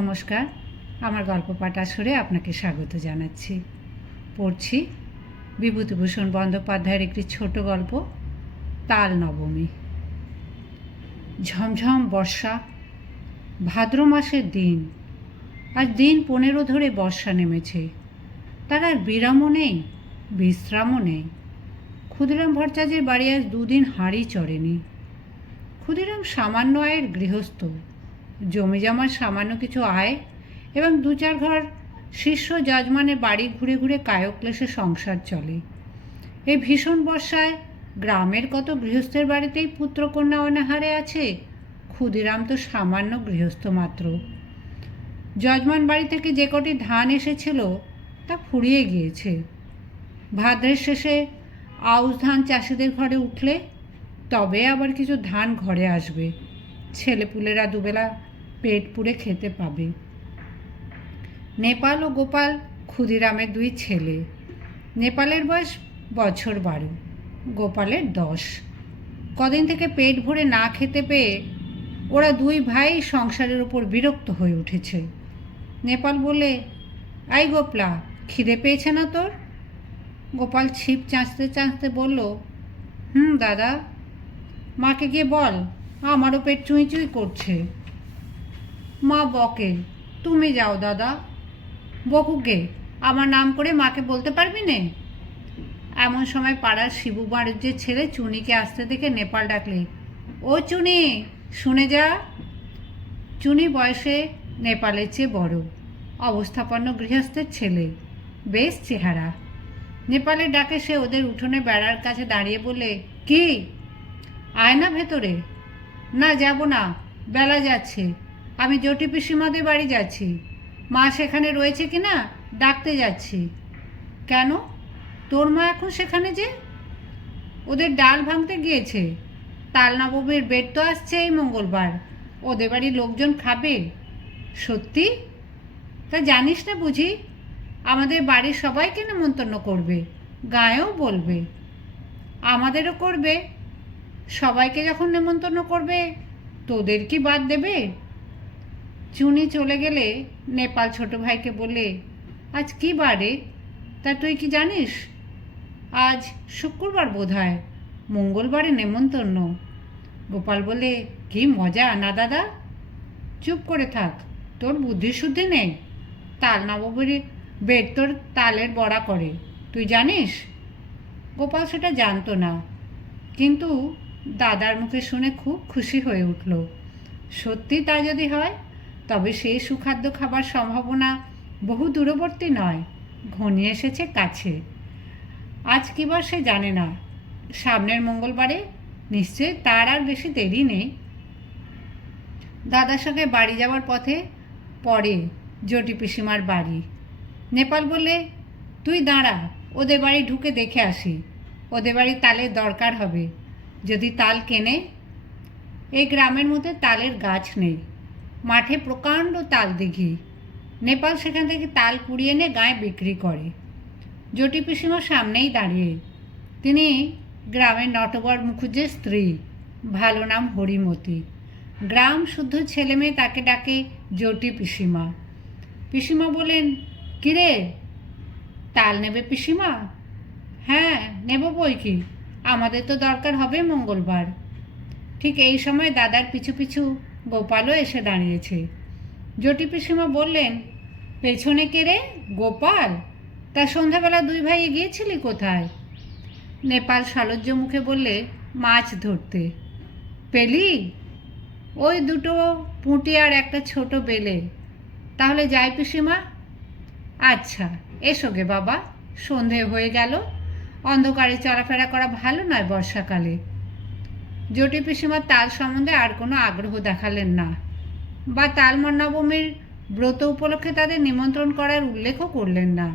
নমস্কার। আমার গল্প পাঠ আসরে আপনাকে স্বাগত জানাচ্ছি। পড়ছি বিভূতিভূষণ বন্দ্যোপাধ্যায়ের একটি ছোট গল্প, তাল নবমী। ঝমঝম বর্ষা, ভাদ্র মাসের দিন। আজ দিন পনেরো ধরে বর্ষা নেমেছে। তার আর বিরামও নেই, বিশ্রামও নেই। ক্ষুদিরাম ভট্টাচার্যের বাড়ি আজ দুদিন হাঁড়ি চড়েনি। ক্ষুদিরাম সামান্য আয়ের গৃহস্থ জমি জমার সামান্য কিছু আয় এবং দু চার ঘর শিষ্য যজমানের বাড়ি ঘুরে ঘুরে কায়ক্লেশে সংসার চলে। এই ভীষণ বর্ষায় গ্রামের কত গৃহস্থের বাড়িতেই পুত্রকন্যা অনাহারে আছে? ক্ষুদিরাম তো সামান্য গৃহস্থ মাত্র। যজমান বাড়ি থেকে যে কটি ধান এসেছিল, তা ফুরিয়ে গিয়েছে। ভাদ্রের শেষে আউশ ধান চাষিদের ঘরে উঠলে তবে আবার কিছু ধান ঘরে আসবে। ছেলেপুলেরা দুবেলা পেট পুড়ে খেতে পাবে। নেপাল ও গোপাল ক্ষুদিরামের দুই ছেলে। নেপালের বয়স বছর বারো, গোপালের দশ। কদিন থেকে পেট ভরে না খেতে পেয়ে ওরা দুই ভাই সংসারের উপর বিরক্ত হয়ে উঠেছে। নেপাল বলে আই গোপলা, খিদে পেয়েছে না তোর? গোপাল ছিপ চাঁচতে চাঁচতে বলল, হুম, দাদা। মাকে গিয়ে বল আমারও পেট চুঁই চুঁই করছে। মা বকে, তুমি যাও দাদা। বকুকে, আমার নাম করে মাকে বলতে পারবি নে? এমন সময় পাড়ার শিবু যে ছেলে চুনিকে আসতে দেখে নেপাল ডাকলে, ও চুনি, শুনে যা। চুনি বয়সে নেপালের চেয়ে বড়, অবস্থাপন্ন গৃহস্থের ছেলে, বেশ চেহারা। নেপালের ডাকে সে ওদের উঠোনে বেড়ার কাছে দাঁড়িয়ে বলে কি? আয় না ভেতরে। না, যাব না। বেলা যাচ্ছে। আমি জটি পিসিমাদের বাড়ি যাচ্ছি। মা সেখানে রয়েছে কি না, ডাকতে যাচ্ছি। কেন? তোর মা এখন সেখানে যে? ওদের ডাল ভাঙতে গিয়েছে। তাল বেড তো আসছে এই মঙ্গলবার। ওদের বাড়ির লোকজন খাবে। সত্যি? তা জানিস না বুঝি? আমাদের বাড়ির সবাইকে নেমন্তন্ন করবে। গায়েও বলবে। আমাদেরও করবে। সবাইকে যখন নেমন্তন্ন করবে, তোদের কি বাদ দেবে? চুনি চলে গেলে নেপাল ছোট ভাইকে বলে আজ কি বারে তা তুই কি জানিস? আজ শুক্রবার বোধ হয় মঙ্গলবারে নেমন্তন্ন। গোপাল বলে কি মজা না দাদা? চুপ করে থাক, তোর বুদ্ধি শুদ্ধি নেই। তাল নবমীর বেড তোর তালের বড়া করে, তুই জানিস? গোপাল সেটা জানতো না, কিন্তু দাদার মুখে শুনে খুব খুশি হয়ে উঠল। সত্যি তা যদি হয়, তবে সেই সুখাদ্য খাবার সম্ভাবনা বহু দূরবর্তী নয়। ঘনিয়ে এসেছে কাছে। আজ কি বার সে জানে না। সামনের মঙ্গলবারে নিশ্চয়ই তার আর বেশি দেরি নেই। দাদার সঙ্গে বাড়ি যাওয়ার পথে পরে জটি পিসিমার বাড়ি। নেপাল বলে তুই দাঁড়া, ওদের বাড়ি ঢুকে দেখে আসি। ওদের বাড়ি তালে দরকার হবে। যদি তাল কেনে, এই গ্রামের মধ্যে তালের গাছ নেই। মাঠে প্রকাণ্ড তাল দিঘি নেপাল সেখান থেকে তাল কুড়িয়ে এনে গায়ে বিক্রি করে। জটি পিসিমার সামনেই দাঁড়িয়ে। তিনি গ্রামের নটবর মুখুজ্জের স্ত্রী। ভালো নাম হরিমতি। গ্রাম শুদ্ধ ছেলে মেয়ে তাকে ডাকে জটি পিসিমা। পিসিমা বলেন, কিরে, তাল নেবে পিসিমা? হ্যাঁ নেব বই কি? আমাদের তো দরকার হবে মঙ্গলবার। ঠিক এই সময় দাদার পিছু পিছু গোপালও এসে দাঁড়িয়েছে। জটি পিসিমা বললেন, পেছনে কে রে? গোপাল? তা সন্ধ্যাবেলা দুই ভাই গিয়েছিলি কোথায়? নেপাল সালজ্য মুখে বললে, মাছ ধরতে। পেলি? ওই দুটো পুঁটি আর একটা ছোট বেলে। তাহলে যাই পিসিমা। আচ্ছা এসো গে বাবা, সন্ধে হয়ে গেল। অন্ধকারে চলাফেরা করা ভালো নয় বর্ষাকালে। জটি পিসিমার তাল সম্বন্ধে আর কোনো আগ্রহ দেখালেন না। বা তালমর নবমীর ব্রত উপলক্ষে তাদের নিমন্ত্রণ করার উল্লেখও করলেন না।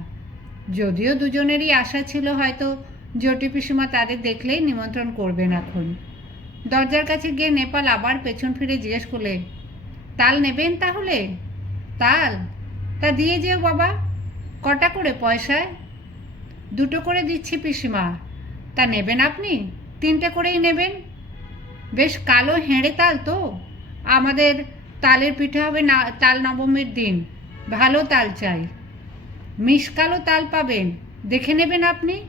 যদিও দুজনেরই আশা ছিল হয়তো জটি পিসিমা তাদের দেখলেই নিমন্ত্রণ করবেন এখন। দরজার কাছে গিয়ে নেপাল আবার পেছন ফিরে জিজ্ঞেস করলে, তাল নেবেন তাহলে? তাল? তা দিয়ে যেও বাবা। কটা করে পয়সায়? দুটো করে দিচ্ছি পিসিমা। তা নেবেন আপনি? তিনটে করেই নেবেন। বেশ কালো হেঁড়ে তাল তো। আমাদের তালের পিঠে হবে না, তাল নবমীর দিন। ভালো তাল চাই। মিসকালো তাল পাবেন। দেখে নেবেন আপনি।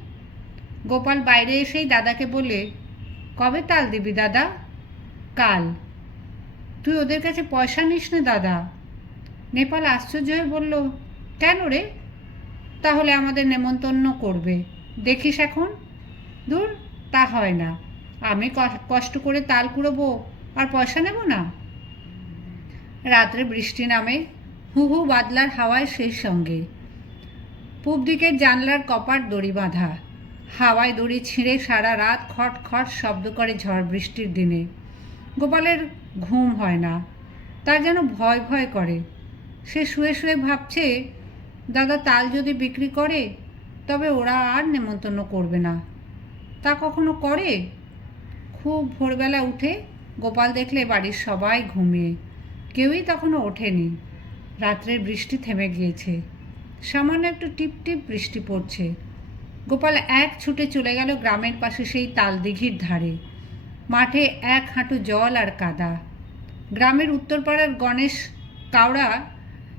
গোপাল বাইরে এসেই দাদাকে বলে, কবে তাল দিবি দাদা? কাল। তুই ওদের কাছে পয়সা নিস না দাদা। নেপাল আশ্চর্য হয়ে বলল, কেন রে? তাহলে আমাদের নেমন্তন্ন করবে। দেখিস এখন। দূর তা হয় না। আমি কষ্ট করে তাল কুড়োবো, আর পয়সা নেব না? রাত্রে বৃষ্টি নামে হু হু বাদলার হাওয়ায় সেই সঙ্গে। পূব দিকের জানলার কপাট দড়ি বাঁধা। হাওয়ায় দড়ি ছিঁড়ে সারা রাত খট খট শব্দ করে ঝড় বৃষ্টির দিনে। গোপালের ঘুম হয় না। তার যেন ভয় ভয় করে। সে শুয়ে শুয়ে ভাবছে দাদা তাল যদি বিক্রি করে, তবে ওরা আর নেমন্তন্ন করবে না। তা কখনো করে? খুব ভোরবেলা উঠে গোপাল দেখলে বাড়ির সবাই ঘুমিয়ে। কেউই তখনও ওঠেনি। রাত্রের বৃষ্টি থেমে গিয়েছে। সামান্য একটু টিপ টিপ বৃষ্টি পড়ছে। গোপাল এক ছুটে চলে গেল গ্রামের পাশে সেই তাল দিঘির ধারে। মাঠে এক হাঁটু জল আর কাদা। গ্রামের উত্তরপাড়ার গণেশ কাওড়া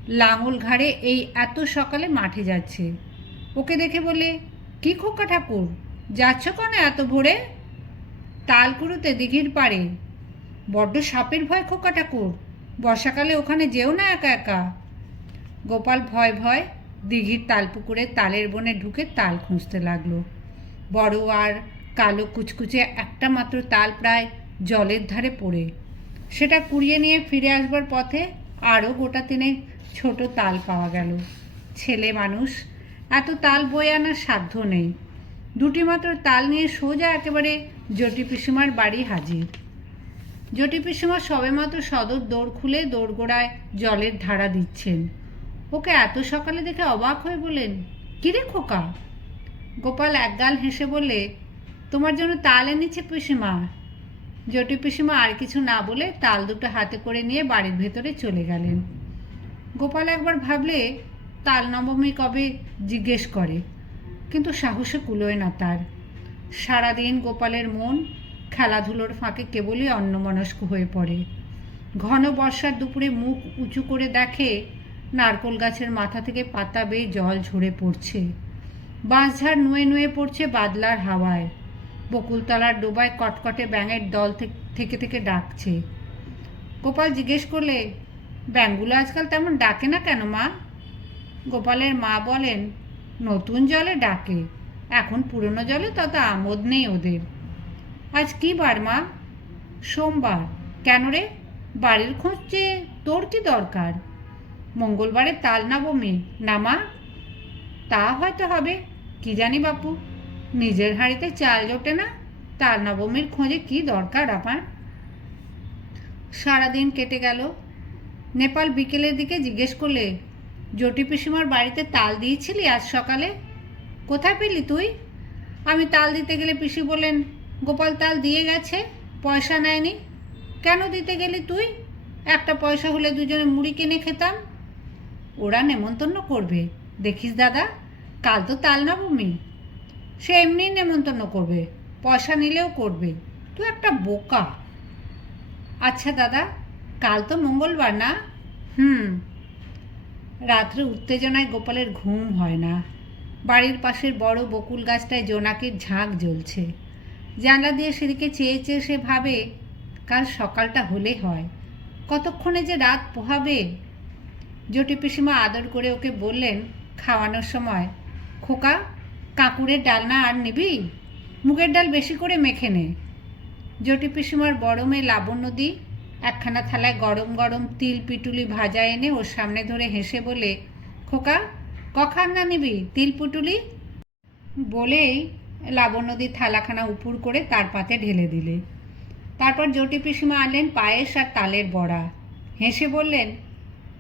লাঙল ঘাড়ে এই এত সকালে মাঠে যাচ্ছে। ওকে দেখে বলে, কি খোকা ঠাকুর, যাচ্ছ কেন এত ভোরে? তালকুড়োতে দিঘির পাড়ে, বড্ড সাপের ভয় খোকা ঠাকুর, বর্ষাকালে ওখানে যেও না একা একা? গোপাল ভয় ভয় দিঘির তালপুকুরে তালের বনে ঢুকে তাল খুঁজতে লাগল। বড় আর কালো কুচকুচে একটা মাত্র তাল প্রায় জলের ধারে পড়ে। সেটা কুড়িয়ে নিয়ে ফিরে আসবার পথে আরও গোটা তিনে ছোট তাল পাওয়া গেল। ছেলে মানুষ, এত তাল বয়ে আনার সাধ্য নেই। দুটি মাত্র তাল নিয়ে সোজা একেবারে জটি পিসিমার বাড়ি হাজির। জটি পিসিমা সবেমাত্র সদর দৌড় খুলে দৌড়গোড়ায় জলের ধারা দিচ্ছেন। ওকে এত সকালে দেখে অবাক হয়ে বলেন কিরে খোকা? গোপাল একগাল হেসে বলে তোমার জন্য তাল এনেছে পিসিমা। জটি পিসিমা আর কিছু না বলে তাল দুটো হাতে করে নিয়ে বাড়ির ভেতরে চলে গেলেন। গোপাল একবার ভাবলে তাল নবমী কবে জিজ্ঞেস করে। কিন্তু সাহসে কুলোয় না তার। সারাদিন গোপালের মন খেলাধুলোর ফাঁকে কেবলই অন্যমনস্ক হয়ে পড়ে। ঘন বর্ষার দুপুরে মুখ উঁচু করে দেখে নারকোল গাছের মাথা থেকে পাতা বেয়ে জল ঝরে পড়ছে। বাঁশঝাড় নুয়ে নুয়ে পড়ছে বাদলার হাওয়ায়। বকুলতলার ডোবায় কটকটে ব্যাঙের দল থেকে থেকে ডাকছে। গোপাল জিজ্ঞেস করলে ব্যাঙগুলো আজকাল তেমন ডাকে না কেন, মা? গোপালের মা বলেন, নতুন জলে ডাকে। এখন পুরনো জলে তত আমোদ নেই ওদের। আজ কি বার, মা? সোমবার। কেন রে? বাড়ির খোঁজ চেয়ে তোর কি দরকার? মঙ্গলবারে তাল নবমী না, মা? তা হয়তো হবে। কি জানি বাপু, নিজের হাড়িতে চাল জোটে না? তাল নবমীর খোঁজে কি দরকার আমার সারাদিন কেটে গেল। নেপাল বিকেলের দিকে জিজ্ঞেস করলে, জটি পিসিমার বাড়িতে তাল দিয়েছিলি আজ সকালে? কোথায় পেলি তুই? আমি তাল দিতে গেলে পিসি বলেন গোপাল তাল দিয়ে গেছে, পয়সা নেয়নি। কেন দিতে গেলি তুই? একটা পয়সা হলে দুজনে মুড়ি কিনে খেতাম। ওরা নেমন্তন্ন করবে, দেখিস দাদা, কাল তো তাল নবমী। সে এমনি নেমন্তন্ন করবে, পয়সা নিলেও করবে, তুই একটা বোকা। আচ্ছা দাদা কাল তো মঙ্গলবার না? হুম। রাত্রে উত্তেজনায় গোপালের ঘুম হয় না। বাড়ির পাশের বড় বকুল গাছটায় জোনাকির ঝাঁক জ্বলছে। জানলা দিয়ে সেদিকে চেয়ে চেয়ে সে ভাবে, কাল সকালটা হলে হয়। কতক্ষণে যে রাত পোহাবে? জটি পিসিমা আদর করে ওকে বললেন, খাওয়ানোর সময়, খোকা কাঁকুড়ের ডালনা আর নিবি? মুগের ডাল বেশি করে মেখে নে। জটি পিসিমার বড় মেয়ে লাবণ্যদি একখানা থালায় গরম গরম তিল পিটুলি ভাজা এনে ওর সামনে ধরে হেসে বলে, খোকা, কখান না নিবি তিল পুটুলি? বলেই লাবণ্যদি থালাখানা উপুর করে তার পাতে ঢেলে দিলে। তারপর জটি পিসিমা আনলেন পায়েস আর তালের বড়া। হেসে বললেন,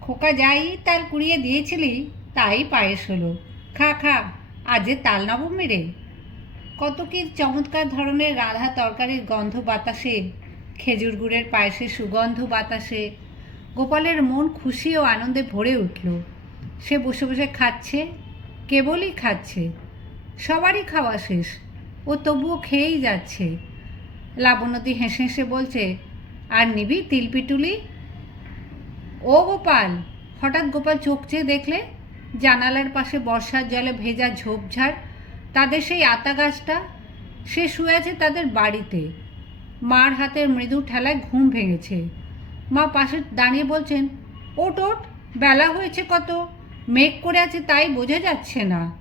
খোকা যাই তাল কুড়িয়ে দিয়েছিলি, তাই পায়েস হলো। খা খা, আজ তাল নবমী রে। কত কি চমৎকার ধরনের রাধা তরকারির গন্ধ বাতাসে খেজুর গুড়ের পায়েসে সুগন্ধ বাতাসে গোপালের মন খুশি ও আনন্দে ভরে উঠল। সে বসে বসে খাচ্ছে, কেবলই খাচ্ছে। সবারই খাওয়া শেষ ও তবুও খেয়েই যাচ্ছে। লাবণ্যদি হেসে হেসে বলছে, আর নিবি তিলপিটুলি? ও গোপাল! হঠাৎ গোপাল চোখ চেয়ে দেখলে জানালার পাশে বর্ষার জলে ভেজা ঝোপঝাড়, তাদের সেই আতা গাছটা, সে শুয়ে আছে তাদের বাড়িতে। মার হাতের মৃদু ঠেলায় ঘুম ভেঙেছে। মা পাশে দাঁড়িয়ে বলছেন, ওট ওট, বেলা হয়েছে কত? মেঘ করে আছে তাই বোঝা যাচ্ছে না।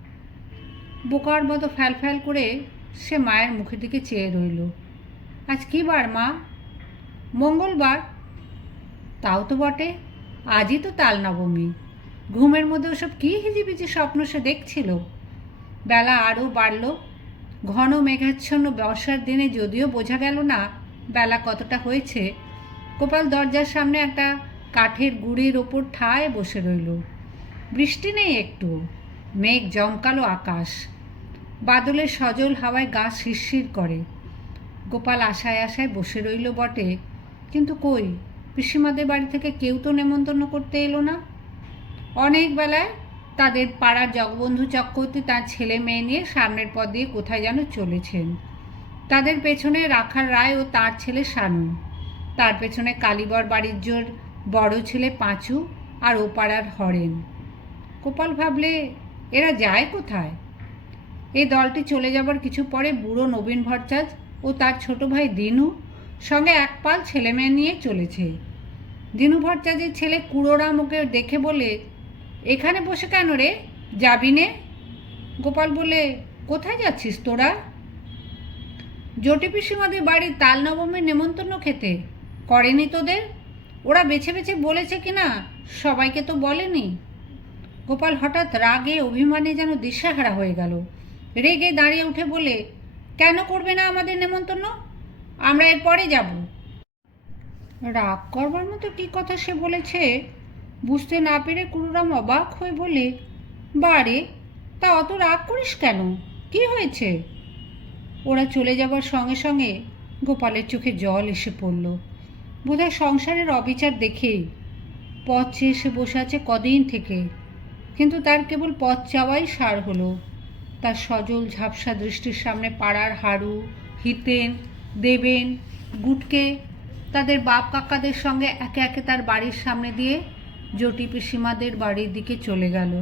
বোকার মতো ফ্যাল ফ্যাল করে সে মায়ের মুখের দিকে চেয়ে রইল। আজ কী বার, মা? মঙ্গলবার। তাও তো বটে, আজই তো তাল নবমী। ঘুমের মধ্যে ওসব কী হিজিবিজি স্বপ্ন সে দেখছিল? বেলা আরও বাড়ল ঘন মেঘাচ্ছন্ন বর্ষার দিনে যদিও বোঝা গেল না বেলা কতটা হয়েছে, গোপাল দরজার সামনে একটা কাঠের গুড়ির ওপর ঠায় বসে রইল। বৃষ্টি নেই একটু মেঘ জমকালো আকাশ, বাদলের সজল হাওয়ায় গা শিরশির করে। গোপাল আশায় আশায় বসে রইল বটে, কিন্তু কই, পিসিমাদের বাড়ি থেকে কেউ তো নেমন্তন্ন করতে এলো না? অনেক বেলায় তাদের পাড়ার জগবন্ধু চক্রবর্তী তার ছেলে মেয়ে নিয়ে সামনের পথ দিয়ে কোথায় যেন চলেছেন। তাদের পেছনে রাখার রায় ও তার ছেলে শানু তার পেছনে কালীবর বাড়ির জোর বড় ছেলে পাঁচু আর ও পাড়ার হরেন। গোপাল ভাবলে, এরা যায় কোথায়? এই দলটি চলে যাবার কিছু পরে বুড়ো নবীন ভট্টাচ ও তার ছোট ভাই দিনু সঙ্গে এক পাল ছেলেমেয়ে নিয়ে চলেছে। দিনু ভট্টাচার্যের ছেলে কুড়োরাম ওকে দেখে বলে এখানে বসে কেন রে? যাবি নে? গোপাল বলে, কোথায় যাচ্ছিস তোরা? জটি পিসিমাদের বাড়ির তাল নবমীর নেমন্তন্ন খেতে করেনি তোদের? ওরা বেছে বেছে বলেছে কি না সবাইকে তো বলেনি। গোপাল হঠাৎ রাগে, অভিমানে যেন দিশাহারা হয়ে গেল। রেগে দাঁড়িয়ে উঠে বলে, কেন করবে না আমাদের নেমন্তন্ন? আমরা এরপরে যাব। রাগ করবার মতো কী কথা সে বলেছে? বুঝতে না পেরে কুরুরাম অবাক হয়ে বলে বারে তা অত রাগ করিস কেন? কি হয়েছে? ওরা চলে যাবার সঙ্গে সঙ্গে গোপালের চোখে জল এসে পড়ল। বোধহয় সংসারের অবিচার দেখেই পথ চেয়ে এসে বসে আছে কদিন থেকে। কিন্তু তার কেবল পথ চাওয়াই সার হলো। তার সজল ঝাপসা দৃষ্টির সামনে পাড়ার হাড়ু, হিতেন, দেবেন, গুটকে, তাদের বাপ কাকাদের সঙ্গে একে একে তার বাড়ির সামনে দিয়ে জটি পিসিমাদের বাড়ির দিকে চলে গেল।